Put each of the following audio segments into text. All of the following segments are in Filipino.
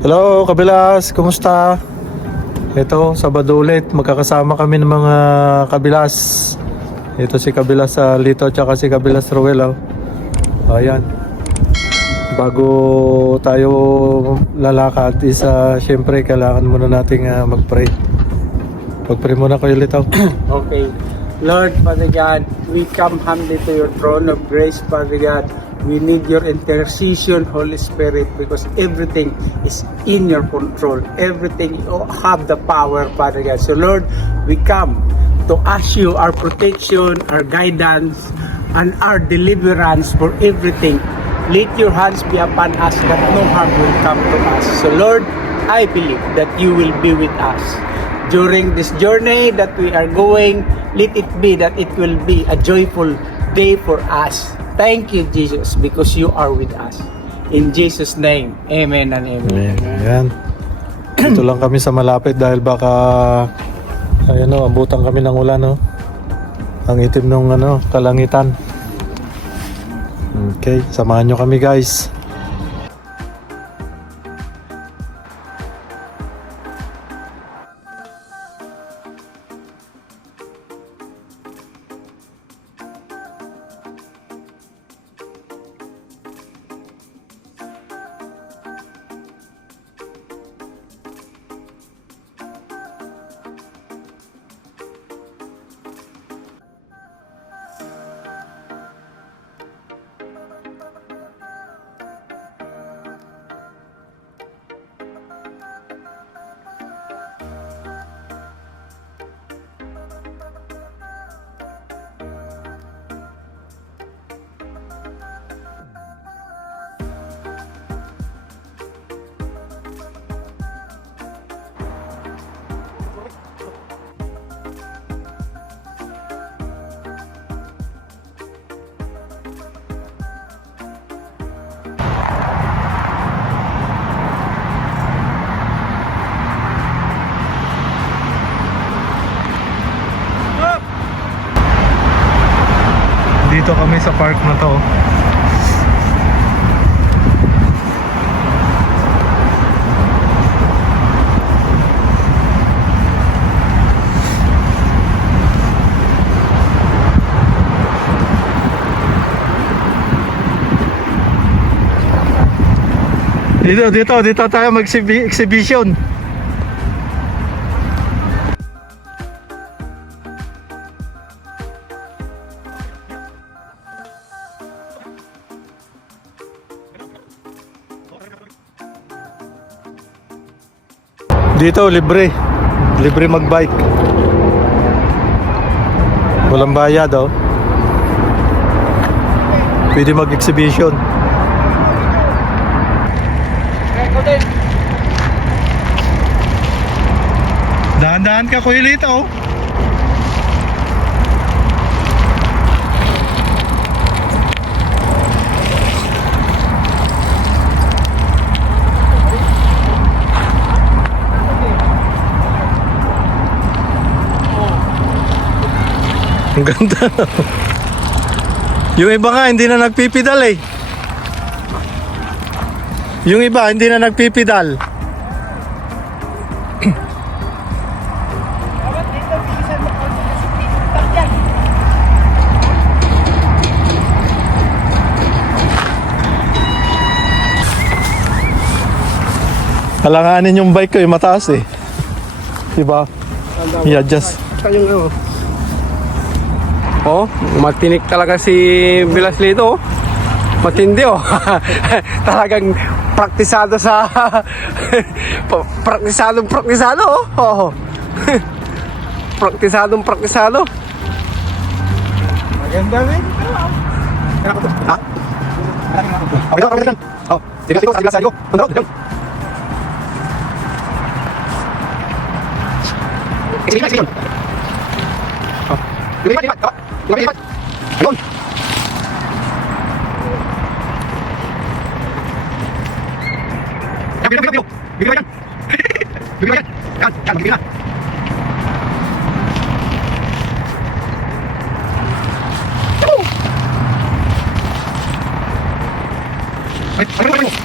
Hello, Kabilas. Kumusta? Ito, Sabado ulit. Magkakasama kami ng mga Kabilas. Ito si Kabilas Lito at si Kabilas Ruel. Ayan. Bago tayo lalakad syempre kailangan muna nating mag-pray. Mag-pray muna kayo, Lito. Okay. Lord, Father God, we come humbly to your throne of grace, Father God. We need your intercession, Holy Spirit, because everything is in your control. Everything, you have the power, Father God. So Lord, we come to ask you our protection, our guidance, and our deliverance for everything. Let your hands be upon us that no harm will come to us. So Lord, I believe that you will be with us. During this journey that we are going, let it be that it will be a joyful day for us. Thank you, Jesus, because you are with us. In Jesus' name, amen and amen. Ayan. Dito lang kami sa malapit dahil baka abutan kami ng ulan, no? Ang itim nung kalangitan. Okay, samahan nyo kami, guys. Dito kami sa park na to. Dito tayo mag-exhibition. Dito libre mag-bike. Walang bayad, oh. Pwede mag-exhibition. Dahan-dahan ka, Kuya Lito. Ang ganda. Yung iba nga hindi na nagpipidal eh. Yung iba hindi na nagpipidal. Halanganin yung bike ko eh, mataas eh. Diba? I-adjust. Oh, matinik talaga si Bilas Lito. Matindi oh. Talagang praktisado sa praktisado oh. Praktisado. Maganda rin. Ha? Okay lang. Oh, sige sa Bilas Lito. Punta. Sige. Oh. Lipat. Ayun. Bigyan yan. Yan, bigyan na.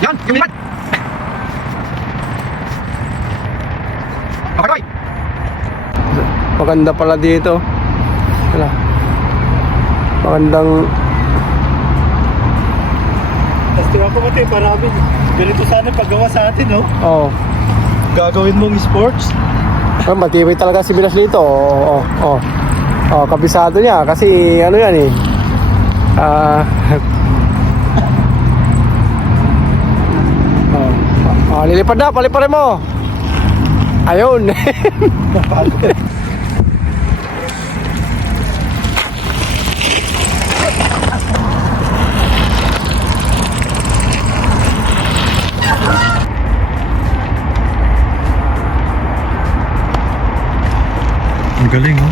Yan, yung lipat. Maganda pala dito. Wala. Magandang... Tapos tingnan ko mati, marami. Ganito sana paggawa sa atin, no? Oo. Gagawin mong sports. Matibay talaga si Bilas dito. Kabisado niya kasi ano yan eh. Lilipad na, paliparin mo. Ayun. Ang galing, no?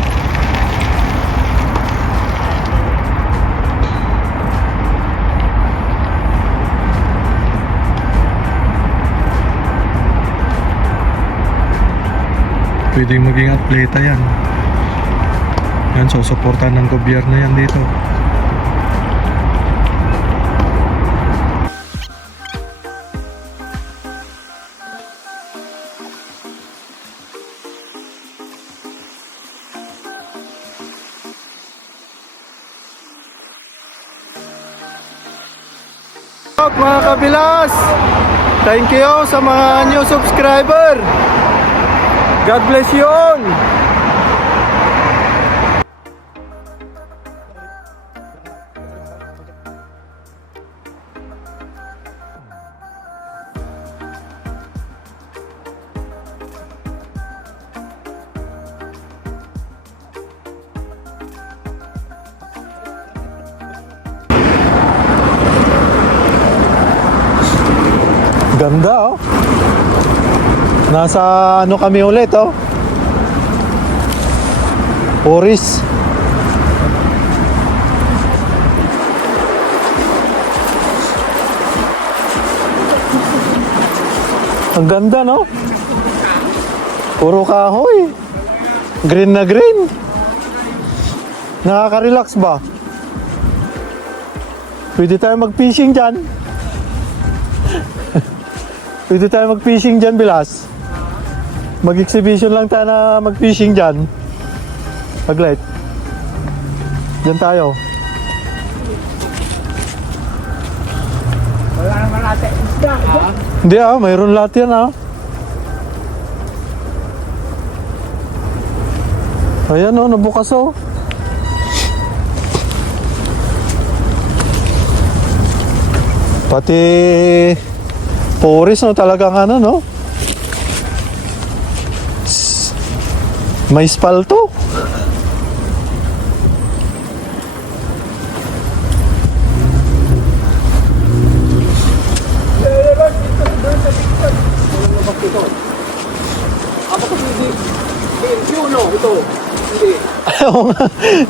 Pwedeng maging atleta yan. Yan, susuportahan ng gobyerno yan dito. Mga kabilas, thank you sa mga new subscriber. God bless you all. Ganda, oh. Nasa ano kami ulit, oh. Oris. Ang ganda, no? Puro kahoy. Green na green. Nakaka-relax ba? Pwede tayo mag-fishing dyan. Pwede tayo mag-fishing dyan, Bilas. Mag-exhibition lang tayo na mag-fishing dyan. Maglight. Dyan tayo. Wala naman natin isda. Hindi mayroon lahat yan Ayan nabukas Pati Puris talagang may spalto.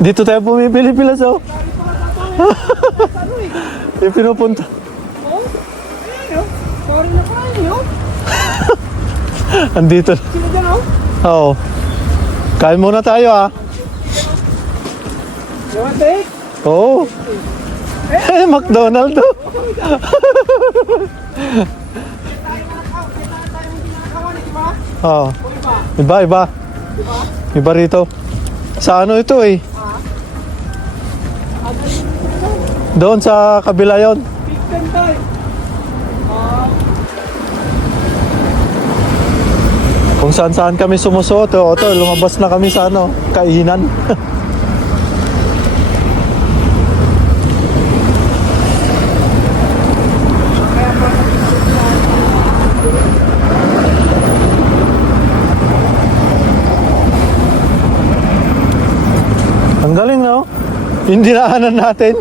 Dito tayo bumibili-bilas Yung pinupunta. Sorry na pa yun. Andito. Sino dyan, Oo. Kain muna tayo You want to eat? Oo. McDonald's Oo. Iba. Iba rito. Sa ano ito Doon sa kabila yon. Chicken time. Kung saan kami sumusuot, lumabas na kami sa kainan. Ang galing, no? Yung dinaanan natin.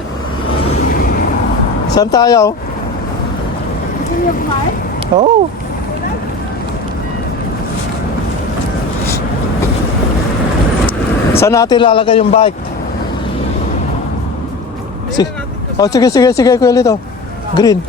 Saan tayo? Gusto niyo kumain? Oo. Saan natin lalagay yung bike? Sige, Kuya Lito. Green.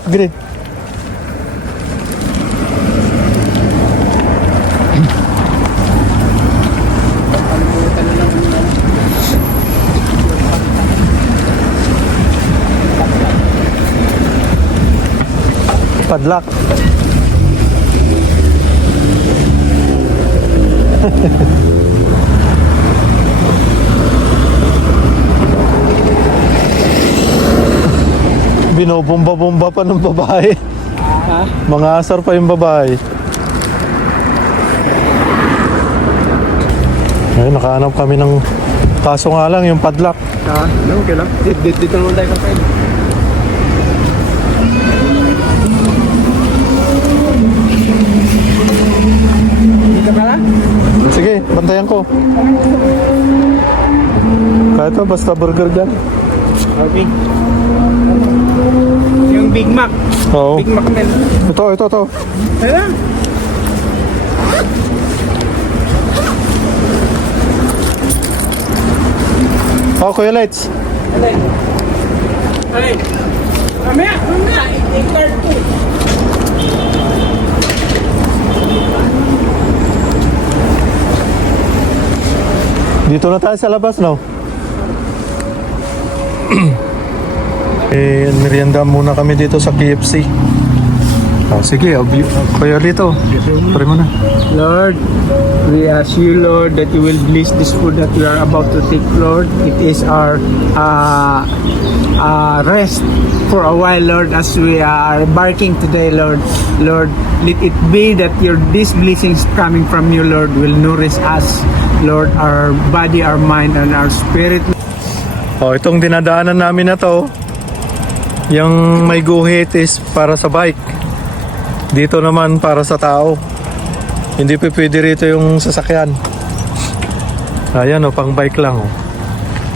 Padlock. Binobomba-bomba pa ng babae. Ha? Mga asar pa yung babae. Ayun, nakahanap kami ng... Kaso nga lang, yung padlock. Okay lang. Dito naman tayo kapain. Dito ka lang? Sige, bantayan ko. Kahit pa, basta burger dyan. Okay. Yung Big Mac. Oo. Big Mac men. Ito. Tara. Oh, Kuya Lights. Ay. Mamaya. I-card ko. Dito na tayo sa labas, no? Merienda muna kami dito sa KFC. Oh, sige, Kuya Lito. Pare mo na. Lord, we ask you, Lord, that you will bless this food that we are about to take, Lord. It is our rest for a while, Lord, as we are embarking today, Lord. Lord, let it be that these blessings coming from you, Lord, will nourish us, Lord, our body, our mind, and our spirit. Oh, itong dinadaanan namin na to, yung may guhit is para sa bike. Dito naman para sa tao. Hindi pa pwede rito yung sasakyan. Ayan o, pang bike lang o.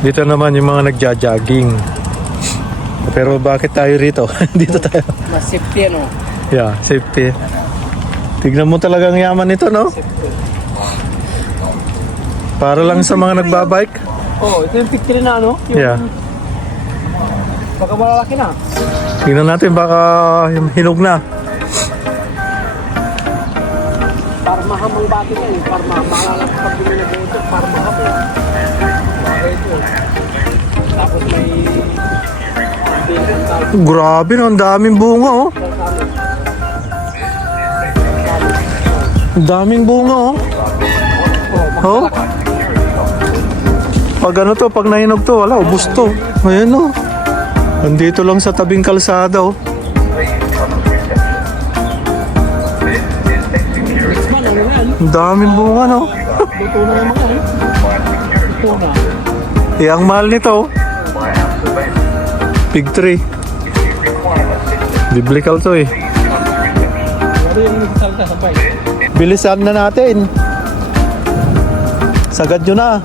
Dito naman yung mga nagja-jogging. Pero bakit tayo rito? Dito tayo. Mas safety, ano? Yeah, safety. Tignan mo talagang yaman nito, no? Para lang sa mga nagbabike. Oh, ito yung picture na, ano? Yeah. Baka malalaki na. Tignan natin baka hinog na. Para mahamang bati ka eh. Para maalala ka pag binilagay ito. Para mahamang. Baka ito. Tapos may... Grabe, no? Ang daming bunga, oh. Ang daming bunga, oh. Oh. Pag ano to, pag nahinog to, wala, ubos to. Ayan, oh. Nandito lang sa tabing kalsada, oh. Ang daming bunga, no? Luto na naman eh. Luto na. Eh, ang mahal nito, oh. Big tree. Biblical to, eh. Ano yung nagsalta sa bike? Bilisan na natin. Sagad nyo na.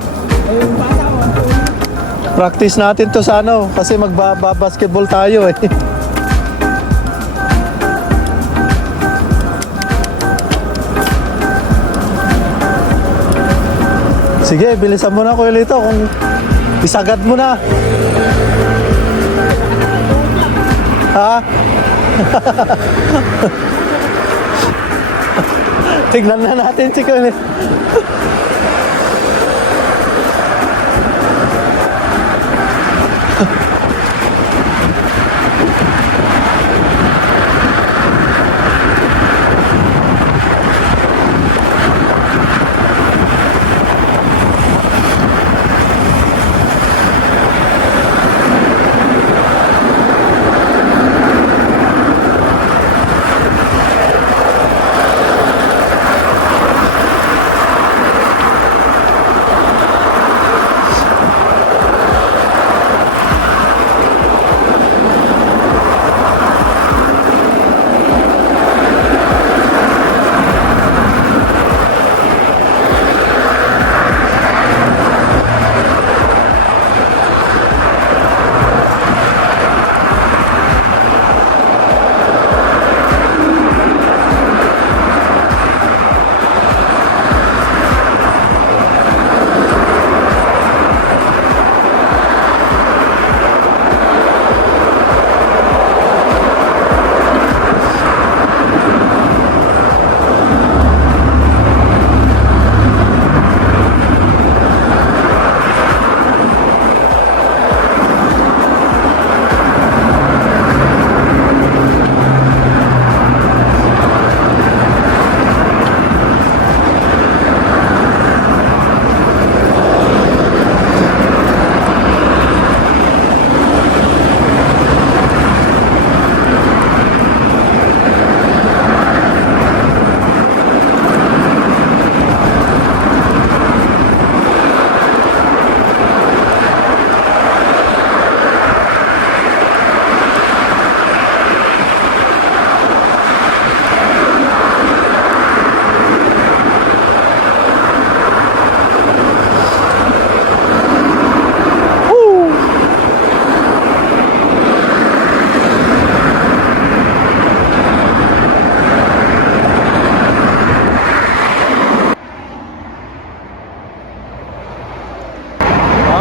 Practice natin to sa ano, kasi magbabasketball tayo, eh. Sige, bilisan mo na, Kuya Lito, kung isagad mo na. Ha? Tignan na natin si Kuya Lito.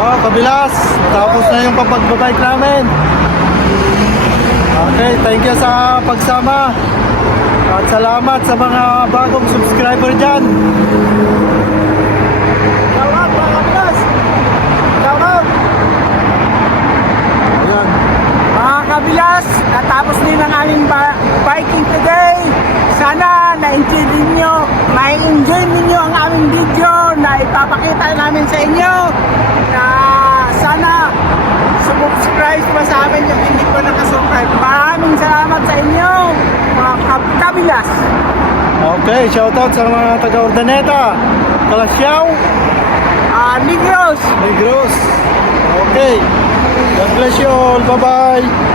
Oh, Kabilas, tapos na yung papagbabike namin. Okay, thank you sa pagsama. At salamat sa mga bagong subscriber dyan. Salamat mga Kabilas. Salamat. Ayan. Mga kabilas, natapos din ang aming biking today. Sana na-enjoy ninyo ang aming video na ipapakita namin sa inyo. Na sana subscribe pa sa amin yung hindi ko nakasubscribe. Maraming salamat sa inyo, mga kabilas. Okay, shoutout sa mga taga-Urdaneta, Kalasyaw, Negros. Negros. Okay. God bless you all. Bye-bye.